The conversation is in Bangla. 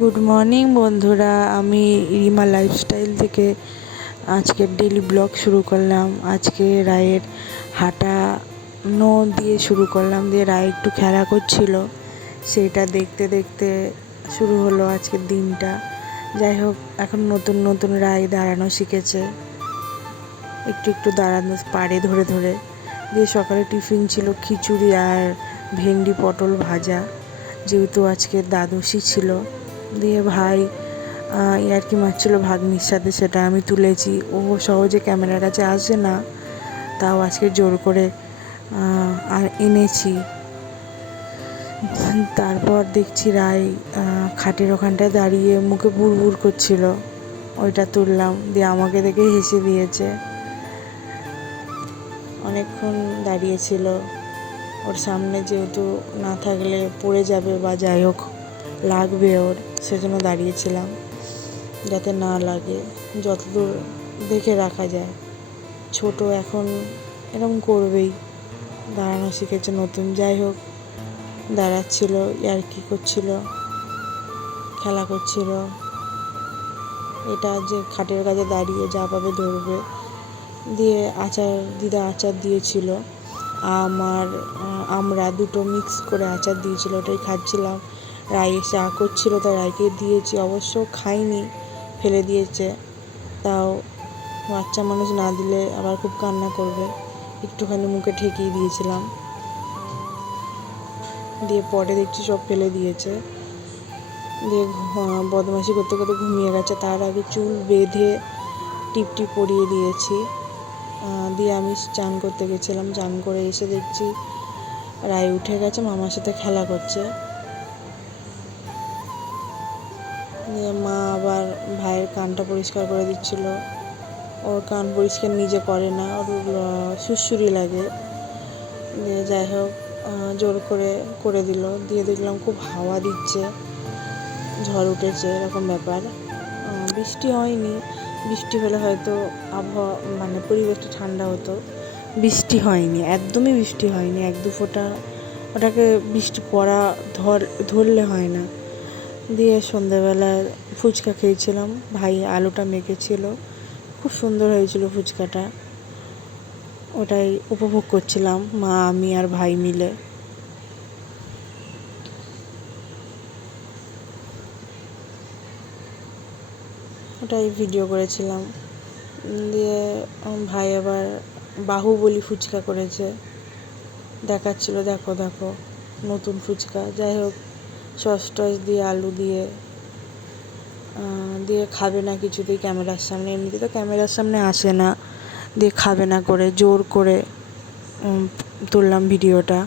গুড মর্নিং বন্ধুরা, আমি রিমা লাইফস্টাইল থেকে আজকের ডেলি ব্লগ শুরু করলাম। আজকে রায়ের হাঁটানো দিয়ে শুরু করলাম, দিয়ে রায় একটু খেলা করছিল, সেইটা দেখতে দেখতে শুরু হলো আজকের দিনটা। যাই হোক, এখন নতুন নতুন রায় দাঁড়ানো শিখেছে, একটু একটু দাঁড়ানো পারে ধরে ধরে। দিয়ে সকালে টিফিন ছিল খিচুড়ি আর ভেন্ডি পটল ভাজা, যেহেতু আজকে দ্বাদশী ছিল। দিয়ে ভাই ইয়ার্কি মারছিল ভাগ্নির সাথে, সেটা আমি তুলেছি। ও সহজে ক্যামেরার কাছে আসে না, তাও আজকে জোর করে এনেছি। তারপর দেখছি রায় খাটের ওখানটায় দাঁড়িয়ে মুখে বুড় করছিল, ওইটা তুললাম। দিয়ে আমাকে দেখে হেসে দিয়েছে। অনেকক্ষণ দাঁড়িয়েছিল, ওর সামনে যেহেতু না থাকলে পড়ে যাবে বা যাই হোক লাগবে ওর, সেজন্য দাঁড়িয়েছিলাম যাতে না লাগে, যতদূর দেখে রাখা যায়। ছোট এখন এরকম করবেই, দাঁড়ানো শিখেছে নতুন। যাই হোক, দাঁড়াচ্ছিল, ইয়ার্কি করছিল, খেলা করছিল। এটা যে খাটের কাছে দাঁড়িয়ে যা পাবে ধরবে। দিয়ে দিদা আচার দিয়েছিল, আমরা দুটো মিক্স করে আচার দিয়েছিল, ওটাই খাচ্ছিলাম। রায় এসে করছিল, তাই রায়কে দিয়েছি। অবশ্য খাইনি, ফেলে দিয়েছে। তাও বাচ্চা মানুষ না দিলে আবার খুব কান্না করবে, একটুখানি মুখে ঠেকিয়ে দিয়েছিলাম। দিয়ে পরে দেখছি সব ফেলে দিয়েছে। দিয়ে বদমাইশি করতে করতে ঘুমিয়ে গেছে। তার আগে চুল বেঁধে টিপটি পরিয়ে দিয়েছি। দিয়ে আমি চান করতে গেছিলাম, চান করে এসে দেখছি রায় উঠে গেছে, মামার সাথে খেলা করছে। দিয়ে মা আবার ভাইয়ের কানটা পরিষ্কার করে দিচ্ছিল। ওর কান পরিষ্কার নিজে করে না, ওর সুড়সুড়ি লাগে। দিয়ে যাই হোক, জোর করে দিল। দিয়ে দেখলাম খুব হাওয়া দিচ্ছে, ঝড় উঠেছে, এরকম ব্যাপার। বৃষ্টি হয়নি, বৃষ্টি হলে হয়তো আবহাওয়া পরিবেশটা ঠান্ডা হতো। বৃষ্টি হয়নি, একদমই বৃষ্টি হয়নি। এক দু ফোঁটা, ওটাকে বৃষ্টি পড়া ধরলে হয় না। দিয়ে সন্ধ্যাবেলা ফুচকা খেয়েছিলাম, ভাই আলুটা মেখেছিল, খুব সুন্দর হয়েছিল ফুচকাটা। ওটাই উপভোগ করছিলাম মা, আমি আর ভাই মিলে। ওটাই ভিডিও করেছিলাম। দিয়ে ভাই আবার বাহুবলী ফুচকা করেছে, দেখাচ্ছিল, দেখো দেখো নতুন ফুচকা। যাই হোক, সস টস দিয়ে আলু দিয়ে খাবে না কিছুতেই ক্যামেরার সামনে, এমনিতে তো ক্যামেরার সামনে আসে না। দিয়ে খাবে না করে জোর করে তুললাম ভিডিওটা।